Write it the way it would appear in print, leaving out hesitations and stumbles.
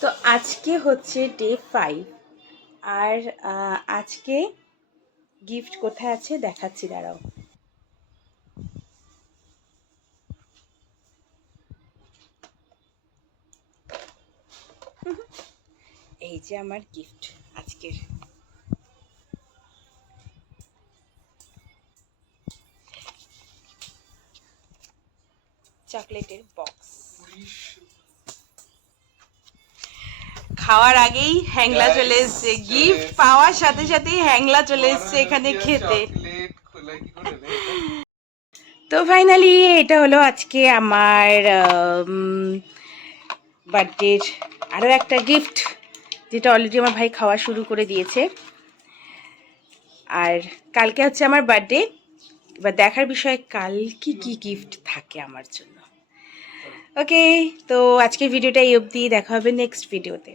তো আজকে হচ্ছে ডে 5 আর আজকে গিফট কোথায় আছে দেখাচ্ছি, দাঁড়াও। এই যে আমার গিফট আজকের। চকলেটের বক্স। খাওয়ার আগেই হ্যাংলা চলে এসছে, গিফট পাওয়ার সাথে সাথেই হ্যাংলা চলে এসছে এখানে খেতে। তো ফাইনালি এটা হলো আজকে আমার বার্থডের আরও একটা গিফট, যেটা অলরেডি আমার ভাই খাওয়া শুরু করে দিয়েছে। আর কালকে হচ্ছে আমার বার্থডে, এবার দেখার বিষয় কাল কি কি গিফট থাকে আমার জন্য। ওকে, তো আজকের ভিডিওটা এই অবধি, দেখা হবে নেক্সট ভিডিওতে।